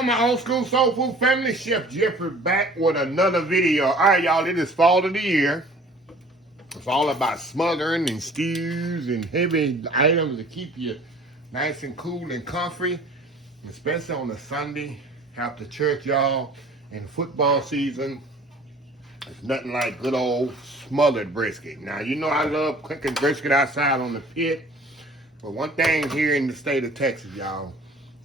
y'all, my old school soul food family. Chef Jeffrey back with another video. All right, y'all, it is fall of the year. It's all about smothering and stews and heavy items to keep you nice and cool and comfy, especially on a Sunday after church, y'all. In football season, it's nothing like good old smothered brisket. Now, you know I love cooking brisket outside on the pit, but one thing here in the state of Texas, y'all,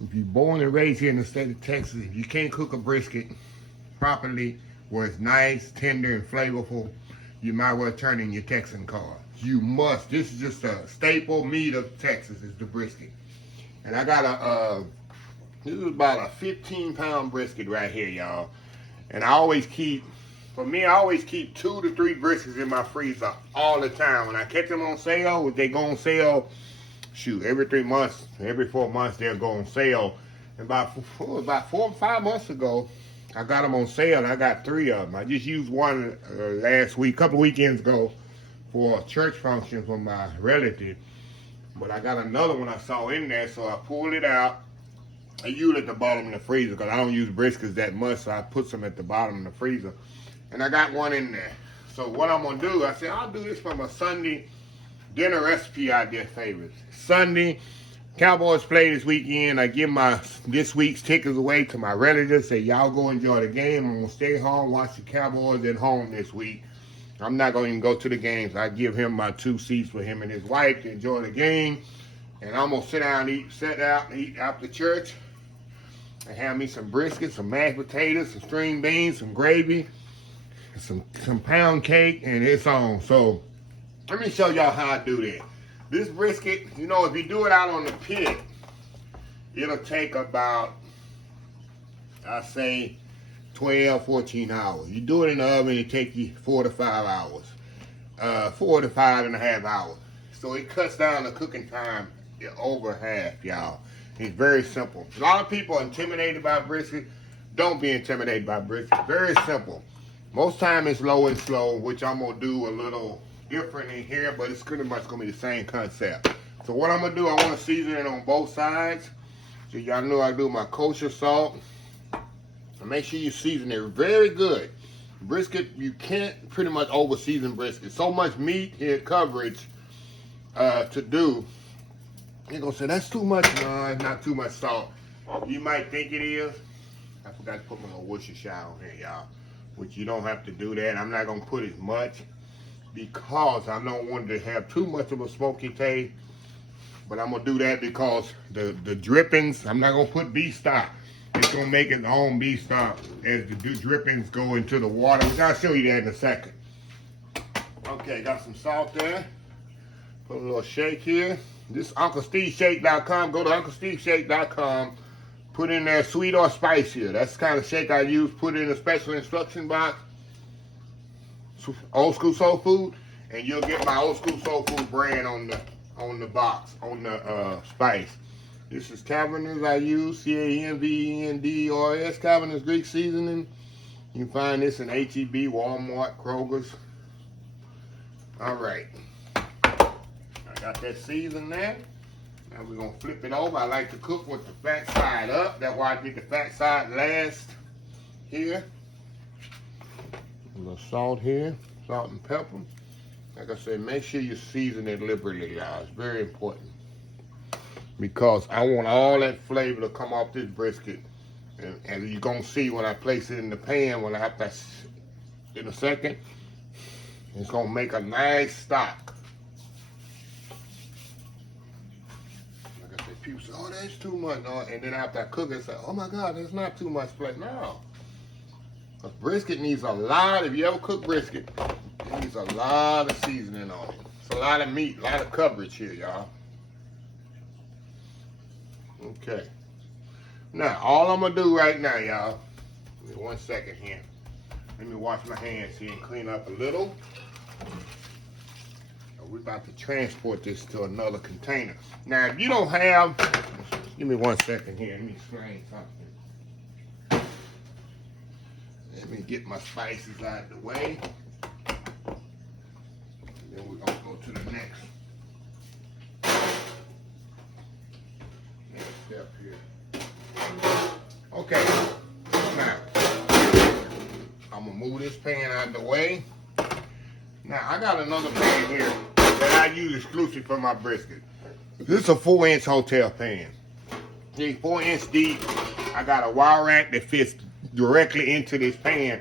if you're born and raised here in the state of Texas, if you can't cook a brisket properly where it's nice, tender, and flavorful, you might well turn in your Texan card. You must. This is just a staple meat of Texas is the brisket. And I got this is about a 15-pound brisket right here, y'all. And I always keep 2 to 3 briskets in my freezer all the time. When I catch them on sale, if they go on sale, shoot, every 3 months, every 4 months, they'll go on sale. And about 4 or 5 months ago, I got them on sale. I got 3 of them. I just used one last week, a couple weekends ago, for a church function for my relative. But I got another one I saw in there, so I pulled it out. I use it at the bottom of the freezer because I don't use briskets that much, so I put some at the bottom of the freezer. And I got one in there. So what I'm going to do, I said, I'll do this for my Sunday dinner recipe idea favorites. Sunday, Cowboys play this weekend. I give this week's tickets away to my relatives. Say, y'all go enjoy the game. I'm going to stay home, watch the Cowboys at home this week. I'm not going to even go to the games. I give him my 2 seats for him and his wife to enjoy the game. And I'm going to sit out and eat after church. And have me some brisket, some mashed potatoes, some string beans, some gravy, some pound cake, and it's on. So let me show y'all how I do that. This brisket, you know, if you do it out on the pit, it'll take about, I say, 12, 14 hours. You do it in the oven, it takes you 4 to 5 hours. 4 to 5.5 hours. So it cuts down the cooking time over half, y'all. It's very simple. A lot of people are intimidated by brisket. Don't be intimidated by brisket. Very simple. Most time it's low and slow, which I'm going to do a little different in here, but it's pretty much going to be the same concept. So what I'm going to do, I want to season it on both sides. So y'all know I do my kosher salt. And make sure you season it very good. Brisket, you can't pretty much over season brisket. So much meat here coverage to do. You're going to say, that's too much. No, it's not too much salt. You might think it is. I forgot to put my little Worcestershire on here, y'all. Which you don't have to do that. I'm not going to put as much because I don't want it to have too much of a smoky taste. But I'm going to do that because the drippings, I'm not going to put beef stock. It's going to make its own beef stock as the drippings go into the water. Which I'll show you that in a second. Okay, got some salt there. Put a little shake here. This UncleSteveShake.com. Go to UncleSteveShake.com. Put in there sweet or spicier. That's the kind of shake I use. Put it in a special instruction box. Old School Soul Food. And you'll get my Old School Soul Food brand on the box, on the spice. This is Cavernous I use. CANVENDORS. Cavernous Greek seasoning. You can find this in H-E-B, Walmart, Kroger's. Alright. Got that seasoned there. Now we're going to flip it over. I like to cook with the fat side up. That's why I did the fat side last here. A little salt here. Salt and pepper. Like I said, make sure you season it liberally, guys. It's very important. Because I want all that flavor to come off this brisket. And you're going to see when I place it in the pan, when I have to, in a second, it's going to make a nice stock. People say, oh, that's too much. No, and then after I cook it, say, oh my God, that's not too much flavor. No. Because brisket needs a lot, if you ever cook brisket, it needs a lot of seasoning on it. It's a lot of meat, a lot of coverage here, y'all. Okay. Now, all I'm going to do right now, y'all, give me 1 second here. Let me wash my hands here and clean up a little. We're about to transport this to another container. Now, if you don't have, give me 1 second here. Let me explain something. Let me get my spices out of the way. And then we're going to go to the next step here. Okay, now I'm gonna move this pan out of the way. Now I got another pan here that I use exclusively for my brisket. This is a 4-inch hotel pan. See, 4 inch deep. I got a wire rack that fits directly into this pan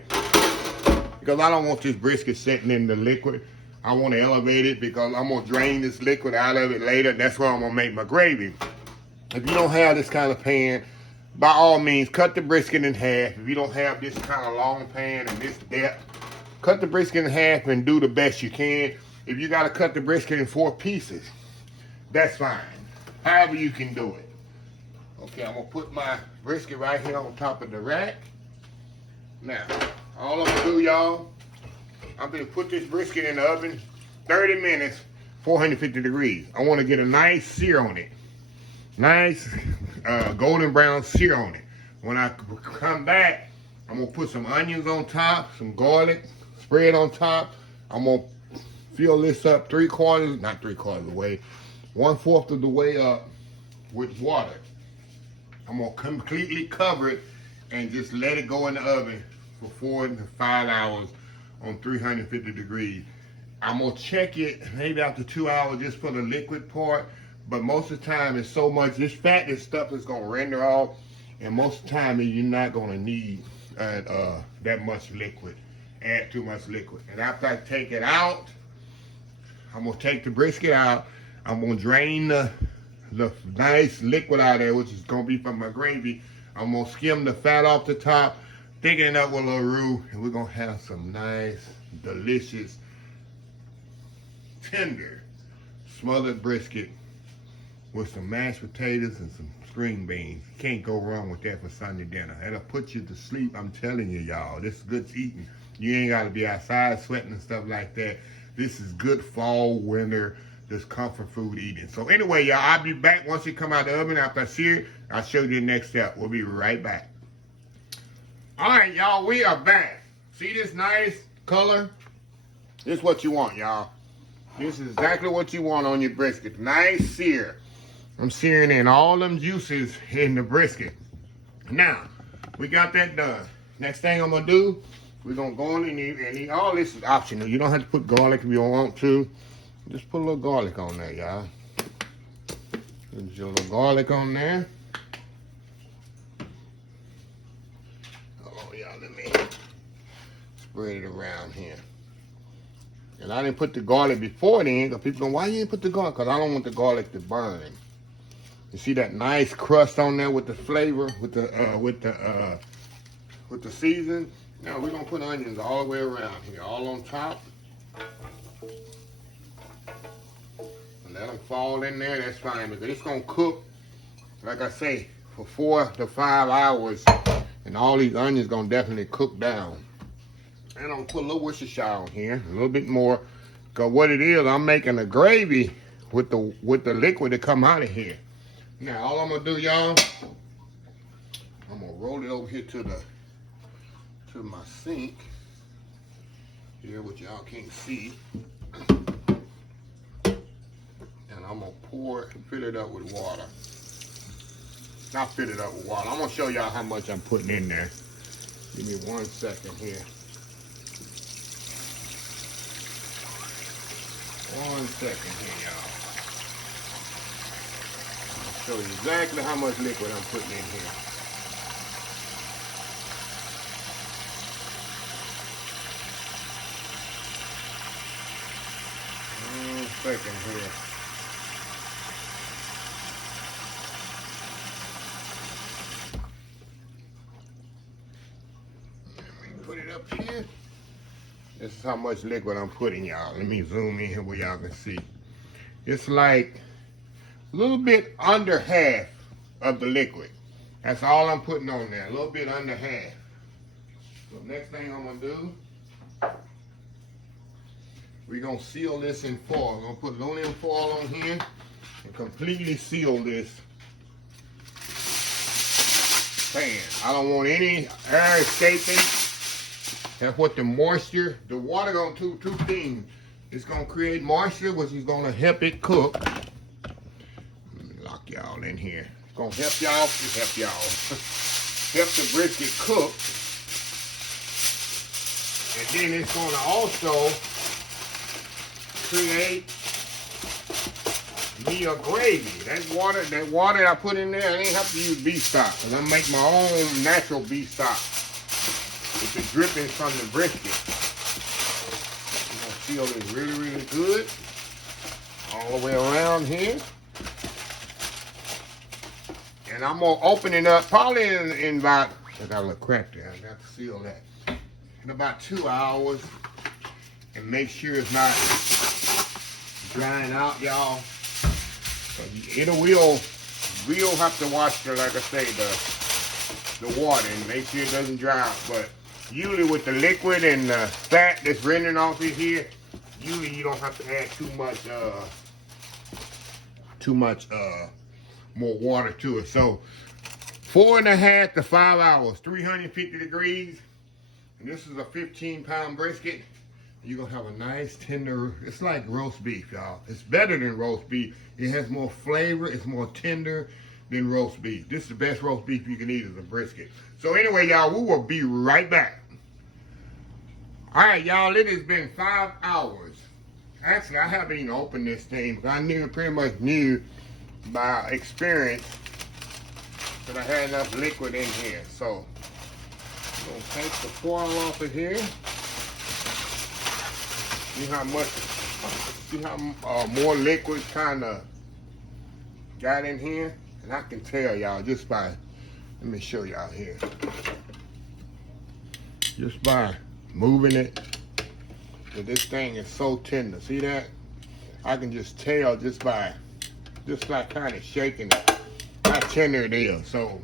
because I don't want this brisket sitting in the liquid. I want to elevate it because I'm gonna drain this liquid out of it later. That's where I'm gonna make my gravy. If you don't have this kind of pan, by all means, cut the brisket in half. If you don't have this kind of long pan and this depth, cut the brisket in half and do the best you can. If you gotta cut the brisket in 4 pieces, that's fine. However you can do it. Okay, I'm gonna put my brisket right here on top of the rack. Now, all I'm gonna do, y'all, I'm gonna put this brisket in the oven, 30 minutes, 450 degrees. I wanna get a nice sear on it. Nice golden brown sear on it. When I come back, I'm gonna put some onions on top, some garlic, spread on top. I'm gonna fill this up 1/4 of the way, 1/4 of the way up with water. I'm gonna completely cover it and just let it go in the oven for 4 to 5 hours on 350 degrees. I'm gonna check it maybe after 2 hours just for the liquid part. But most of the time, it's so much, this fat, this stuff is gonna render off, and most of the time, you're not gonna need that much liquid, add too much liquid. And after I take it out, I'm gonna take the brisket out, I'm gonna drain the nice liquid out of there, which is gonna be from my gravy. I'm gonna skim the fat off the top, thicken it up with a little roux, and we're gonna have some nice, delicious, tender, smothered brisket with some mashed potatoes and some string beans. Can't go wrong with that for Sunday dinner. That'll put you to sleep, I'm telling you, y'all. This is good eating. You ain't gotta be outside sweating and stuff like that. This is good fall, winter, just comfort food eating. So anyway, y'all, I'll be back once it come out the oven. After I sear it, I'll show you the next step. We'll be right back. All right, y'all, we are back. See this nice color? This is what you want, y'all. This is exactly what you want on your brisket. Nice sear. I'm searing in all them juices in the brisket. Now, we got that done. Next thing I'm gonna do, we're gonna go in and all this is optional. You don't have to put garlic if you don't want to. Just put a little garlic on there, y'all. Put your little garlic on there. Oh, y'all, let me spread it around here. And I didn't put the garlic before then, because people go, why you didn't put the garlic? Because I don't want the garlic to burn. You see that nice crust on there with the flavor, with the season. Now we're gonna put onions all the way around here, all on top. Let them fall in there, that's fine, because it's gonna cook, like I say, for 4 to 5 hours, and all these onions gonna definitely cook down. And I'm gonna put a little Worcestershire on here, a little bit more, because what it is, I'm making a gravy with the liquid that come out of here. Now, all I'm gonna do, y'all, I'm gonna roll it over here to my sink here, which y'all can't see. And I'm gonna fill it up with water. Not fill it up with water. I'm gonna show y'all how much I'm putting in there. Give me 1 second here. 1 second here, y'all. I'll show you exactly how much liquid I'm putting in here. 1 second here. Put it up here. This is how much liquid I'm putting, y'all. Let me zoom in here where y'all can see. It's like a little bit under half of the liquid. That's all I'm putting on there, a little bit under half. So next thing I'm gonna do, we're gonna seal this in foil. I'm gonna put aluminum foil on here and completely seal this pan. I don't want any air escaping. That's what the moisture, the water gonna do 2 things. It's gonna create moisture, which is gonna help it cook. Let me lock y'all in here. It's gonna help y'all, help the brisket cook. And then it's gonna also create me a gravy. That water I put in there, I ain't have to use beef stock. Cause I make my own natural beef stock with the drippings from the brisket. I'm gonna seal this really, really good all the way around here. And I'm gonna open it up probably in about, I got a little crack there, I got to seal that. In about 2 hours, and make sure it's not drying out, y'all. We'll have to watch the, like I say, the water and make sure it doesn't dry out. But usually with the liquid and the fat that's rendering off of here, usually you don't have to add too much more water to it. So 4.5 to 5 hours, 350 degrees. And this is a 15-pound brisket. You're gonna have a nice tender, it's like roast beef, y'all. It's better than roast beef. It has more flavor, it's more tender than roast beef. This is the best roast beef you can eat is a brisket. So anyway, y'all, we will be right back. All right, y'all, it has been 5 hours. Actually, I haven't even opened this thing because I pretty much knew by experience that I had enough liquid in here. So I'm gonna take the foil off of here. See how more liquid kind of got in here? And I can tell y'all just by, let me show y'all here. Just by moving it, that this thing is so tender. See that? I can just tell just by kind of shaking it, how tender it is. So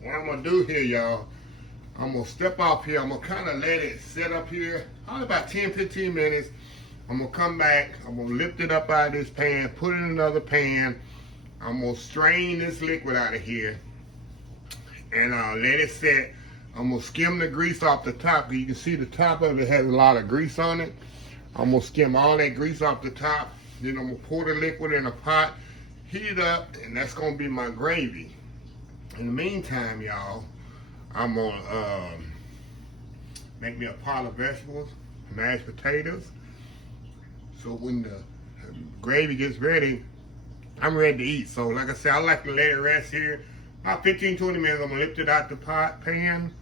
what I'm gonna do here, y'all, I'm gonna step off here. I'm gonna kind of let it sit up here, probably about 10-15 minutes. I'm gonna come back. I'm gonna lift it up out of this pan, put it in another pan. I'm gonna strain this liquid out of here and let it sit. I'm gonna skim the grease off the top. You can see the top of it has a lot of grease on it. I'm gonna skim all that grease off the top. Then I'm gonna pour the liquid in a pot, heat it up, and that's gonna be my gravy. In the meantime, y'all, I'm gonna make me a pot of vegetables, mashed potatoes. So when the gravy gets ready, I'm ready to eat. So like I said, I like to let it rest here. About 15-20 minutes, I'm gonna lift it out the pan,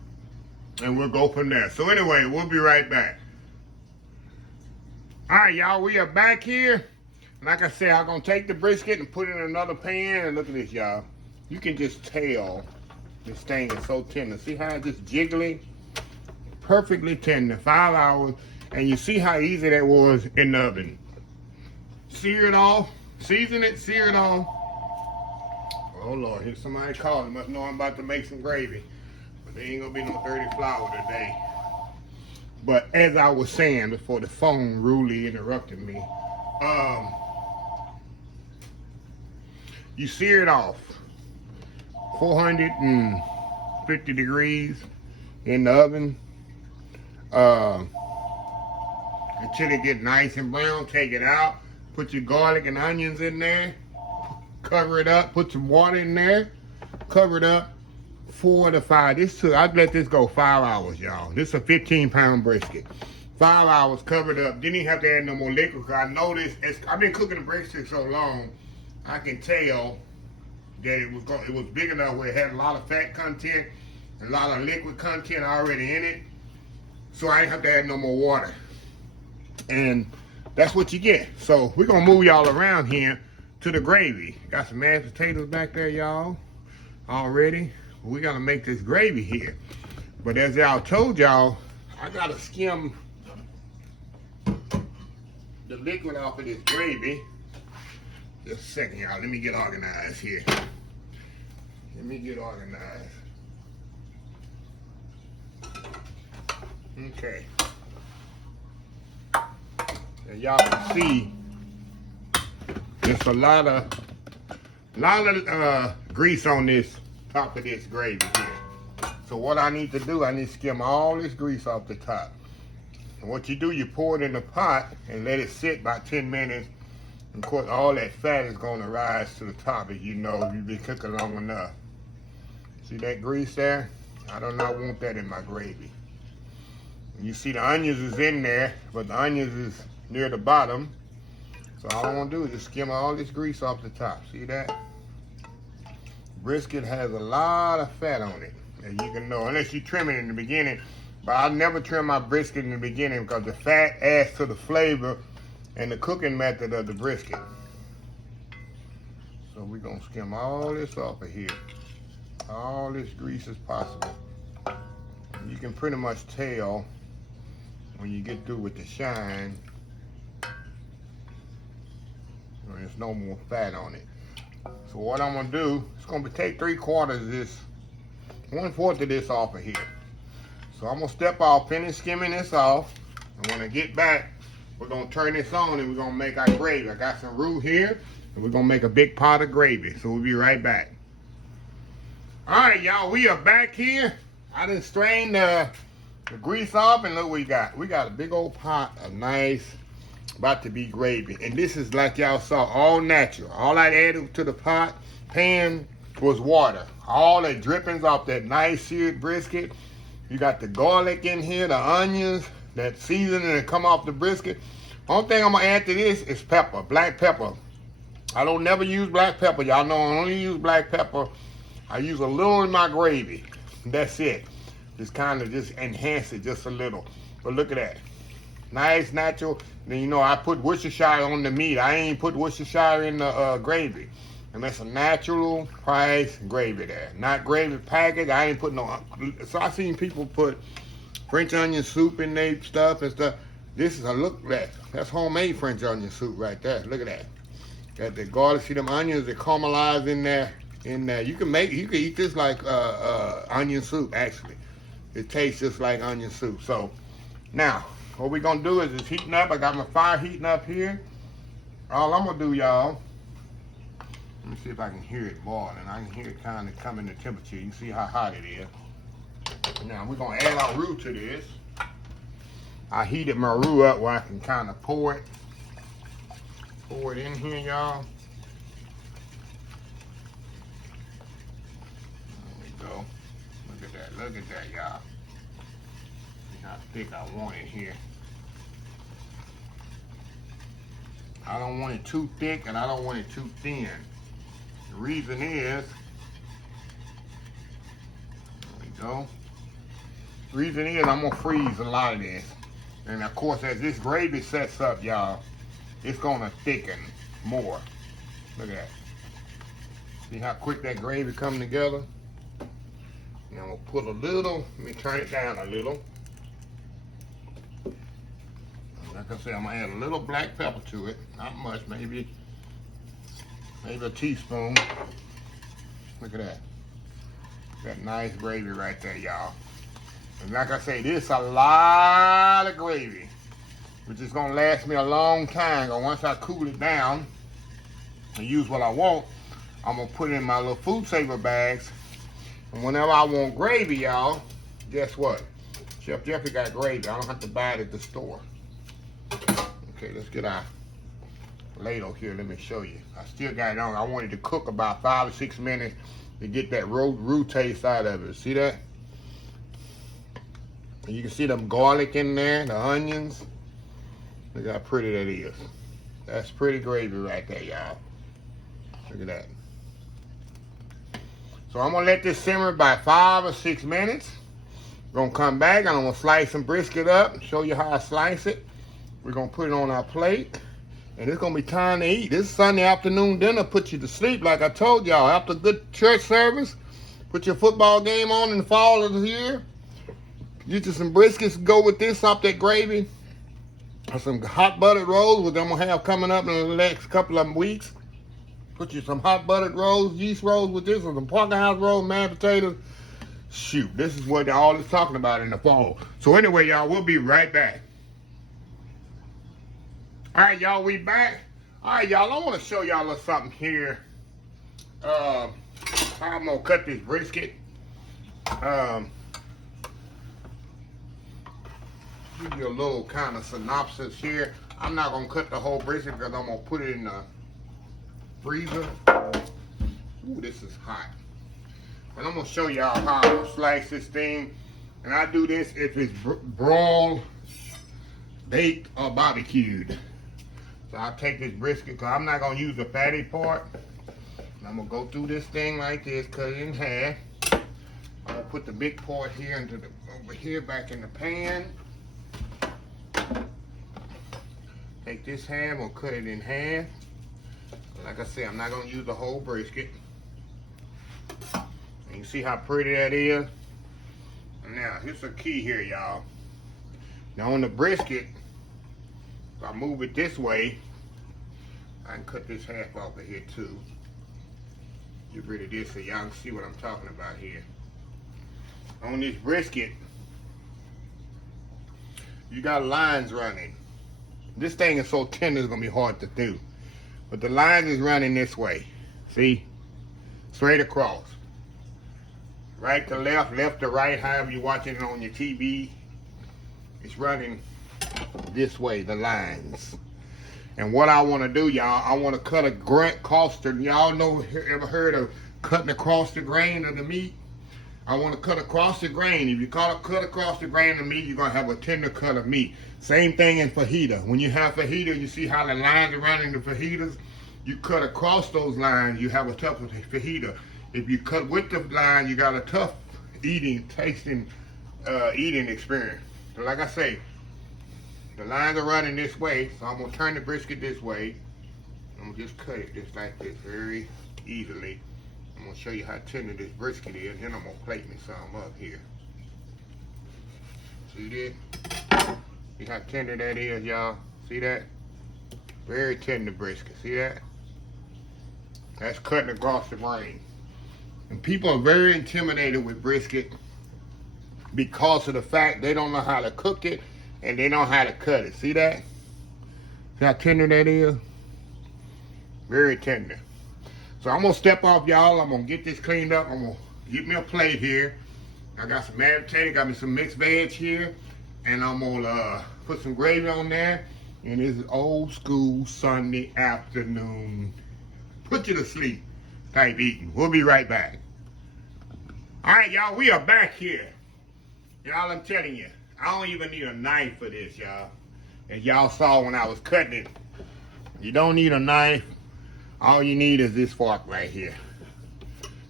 and we'll go from there. So anyway, we'll be right back. All right, y'all, we are back here. Like I said, I'm gonna take the brisket and put it in another pan, and look at this, y'all. You can just tell this thing is so tender. See how it's just jiggly? Perfectly tender, 5 hours. And you see how easy that was in the oven. Sear it off, season it, sear it off. Oh Lord, here's somebody calling. Must know I'm about to make some gravy. But there ain't gonna be no dirty flour today. But as I was saying before the phone rudely interrupted me, you sear it off. 450 degrees in the oven. Until it get nice and brown, take it out. Put your garlic and onions in there. Cover it up. Put some water in there. Cover it up. 4 to 5. I'd let this go 5 hours, y'all. This is a 15-pound brisket. 5 hours covered up. Didn't even have to add no more liquid. Cause I noticed I've been cooking the brisket so long, I can tell that it was big enough where it had a lot of fat content, a lot of liquid content already in it. So I didn't have to add no more water. And that's what you get. So we're gonna move y'all around here to the gravy. Got some mashed potatoes back there, y'all, already. We gotta make this gravy here. But as y'all told y'all, I gotta skim the liquid off of this gravy. Just a second, y'all. Let me get organized here. Let me get organized. Okay. And y'all can see there's a lot of grease on this top of this gravy here. So what I need to do, I need to skim all this grease off the top. And what you do, you pour it in the pot and let it sit about 10 minutes. And of course, all that fat is going to rise to the top, as you know, if you've been cooking long enough. See that grease there? I do not want that in my gravy. You see the onions is in there, but the onions is near the bottom. So all I want to do is just skim all this grease off the top. See that? Brisket has a lot of fat on it, as you can know, unless you trim it in the beginning. But I never trim my brisket in the beginning because the fat adds to the flavor and the cooking method of the brisket. So we're going to skim all this off of here. All this grease as possible. You can pretty much tell when you get through with the shine, there's no more fat on it. So what I'm gonna do, it's gonna take 3/4 of this, 1/4 of this off of here. So I'm gonna step off, finish skimming this off, and when I get back, we're gonna turn this on and we're gonna make our gravy. I got some roux here, and we're gonna make a big pot of gravy. So we'll be right back. All right, y'all, we are back here. I done strained the grease off, and look what we got. We got a big old pot of nice, about to be gravy. And this is, like y'all saw, all natural. All I added to the pan was water. All the drippings off that nice seared brisket. You got the garlic in here, the onions, that seasoning that come off the brisket. Only thing I'm gonna add to this is pepper, black pepper. I don't never use black pepper. Y'all know I only use black pepper. I use a little in my gravy. That's it. Just kind of just enhance it just a little. But look at that. Nice, natural. Then you know I put Worcestershire on the meat. I ain't put Worcestershire in the gravy. And that's a natural price gravy there. Not gravy package. I ain't put no. So I seen people put French onion soup in their stuff and stuff. This is a look at that. That's homemade French onion soup right there. Look at that. Got the garlic. See them onions that caramelize in there. You can eat this like onion soup actually. It tastes just like onion soup. So now what we're gonna do is it's heating up. I got my fire heating up here. All I'm gonna do, y'all, let me see if I can hear it boiling. I can hear it kind of coming to temperature. You can see how hot it is. Now we're gonna add our roux to this. I heated my roux up where I can kind of pour it in here, y'all. Go. Look at that, y'all. See how thick I want it here. I don't want it too thick and I don't want it too thin. The reason is, there we go. The reason is I'm gonna freeze a lot of this. And of course, as this gravy sets up, y'all, it's gonna thicken more. Look at that. See how quick that gravy come together? And I'm gonna put a little, let me turn it down a little. Like I said, I'm gonna add a little black pepper to it. Not much, maybe a teaspoon. Look at that. That nice gravy right there, y'all. And like I say, this is a lot of gravy, which is gonna last me a long time. And once I cool it down and use what I want, I'm gonna put it in my little food saver bags. And whenever I want gravy, y'all, guess what? Chef Jeffrey got gravy. I don't have to buy it at the store. Okay, let's get our ladle here. Let me show you. I still got it on. I wanted to cook about 5 or 6 minutes to get that roux taste out of it. See that? And you can see them garlic in there, the onions. Look how pretty that is. That's pretty gravy right there, y'all. Look at that. So I'm gonna let this simmer by 5 or 6 minutes. We're gonna come back and I'm gonna slice some brisket up and show you how I slice it. We're gonna put it on our plate and it's gonna be time to eat. This Sunday afternoon dinner put you to sleep like I told y'all. After a good church service, put your football game on in the fall of the year. Get you some briskets, go with this off that gravy. Some hot buttered rolls, which I'm gonna have coming up in the next couple of weeks. Put you some hot buttered rolls, yeast rolls with this, or some Parker House rolls, mashed potatoes. Shoot, this is what all is talking about in the fall. So anyway, y'all, we'll be right back. All right, y'all, we back. All right, y'all, I want to show y'all a little something here. How I'm gonna cut this brisket. Give you a little kind of synopsis here. I'm not gonna cut the whole brisket because I'm gonna put it in the freezer. Ooh, this is hot. And I'm gonna show y'all how I'm gonna slice this thing. And I do this if it's broiled, baked, or barbecued. So I'll take this brisket, because I'm not gonna use the fatty part. And I'm gonna go through this thing like this, cut it in half. I'm gonna put the big part here into the over here back in the pan. Take this ham, we'll cut it in half. Like I said, I'm not gonna use the whole brisket. And you see how pretty that is? Now, here's a key here, y'all. Now on the brisket, if I move it this way, I can cut this half off of here too. Get rid of this so y'all can see what I'm talking about here. On this brisket, you got lines running. This thing is so tender, it's gonna be hard to do. But the lines is running this way. See? Straight across. Right to left, left to right, however you're watching it on your TV. It's running this way, the lines. And what I want to do, y'all, I want to cut across the, y'all know, ever heard of cutting across the grain of the meat? I want to cut across the grain. If you cut across the grain of meat, you're going to have a tender cut of meat. Same thing in fajita. When you have fajita, you see how the lines are running the fajitas? You cut across those lines, you have a tough fajita. If you cut with the line, you got a tough eating experience. So like I say, the lines are running this way, so I'm going to turn the brisket this way. I'm going to just cut it just like this very easily. I'm going to show you how tender this brisket is, then I'm going to plate me some up here. See this? See how tender that is, y'all? See that? Very tender brisket. See that? That's cutting across the grain. And people are very intimidated with brisket because of the fact they don't know how to cook it and they don't know how to cut it. See that? See how tender that is? Very tender. So I'm gonna step off, y'all. I'm gonna get this cleaned up. I'm gonna get me a plate here. I got some mashed potato, got me some mixed veg here, and I'm gonna put some gravy on there. And this is old school Sunday afternoon, put you to sleep type eating. We'll be right back. All right, y'all, we are back here. Y'all, I'm telling you, I don't even need a knife for this, y'all. As y'all saw when I was cutting it, you don't need a knife. All you need is this fork right here.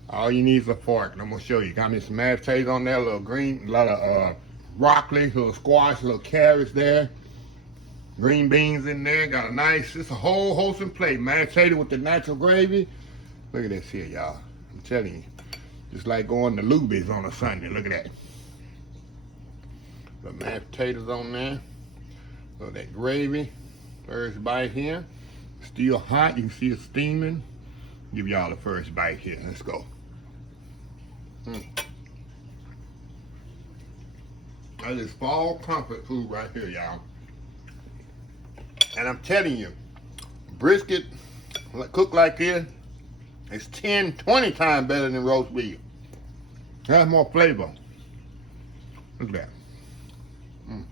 All you need is a fork, and I'm gonna show you. Got me some mashed potatoes on there, a little green, a lot of broccoli, a little squash, a little carrots there. Green beans in there, got a nice, it's a whole wholesome plate. Mashed potato with the natural gravy. Look at this here, y'all. I'm telling you. Just like going to Luby's on a Sunday. Look at that. The mashed potatoes on there. Look at that gravy. First bite here. Still hot. You can see it steaming. Give y'all the first bite here. Let's go. That is fall comfort food right here, y'all. And I'm telling you, brisket cooked like this is 10, 20 times better than roast beef. It has more flavor. Look at that. Oh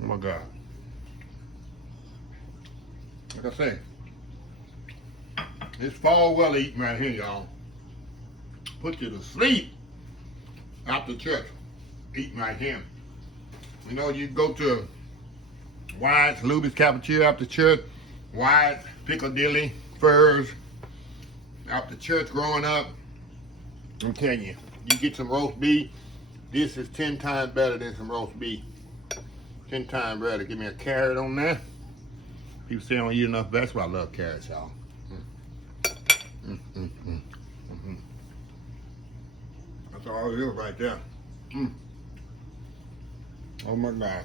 my God. Like I say, it's fall well eating right here, y'all. Put you to sleep after church. Eating right here. You know, you go to White's, Luby's Cafeteria after church, White's, Piccadilly, Furs, after church growing up. I'm telling you, you get some roast beef. This is 10 times better than some roast beef. 10 times better. Give me a carrot on there. People say I don't eat enough vegetables. I love carrots, y'all. That's all it is right there. Oh my God.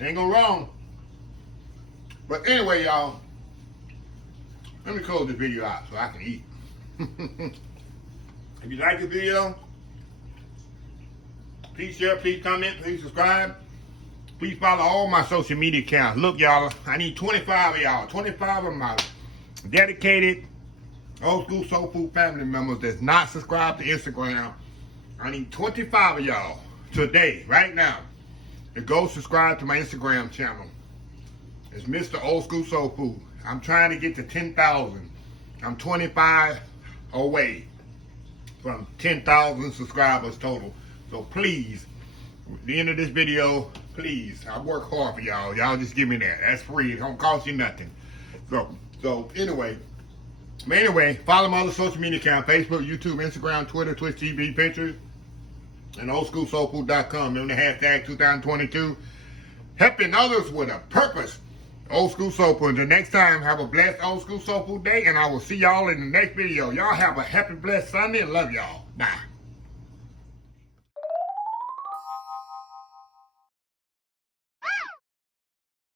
Ain't go wrong. But anyway, y'all, let me close this video out so I can eat. If you like the video, please share, please comment, please subscribe. Please follow all my social media accounts. Look, y'all, I need 25 of y'all. 25 of my dedicated old school soul food family members that's not subscribed to Instagram. I need 25 of y'all today, right now, to go subscribe to my Instagram channel. It's Mr. Old School Soul Food. I'm trying to get to 10,000. I'm 25 away from 10,000 subscribers total. So please, at the end of this video, please, I work hard for y'all. Y'all just give me that. That's free. It don't cost you nothing. So anyway, follow my other social media account: Facebook, YouTube, Instagram, Twitter, Twitch TV, Pinterest, and oldschoolsoulfood.com. Remember the hashtag 2022. Helping others with a purpose. Old School Soul Food. Until next time, have a blessed Old School Soul Food day, and I will see y'all in the next video. Y'all have a happy, blessed Sunday, and love y'all. Bye.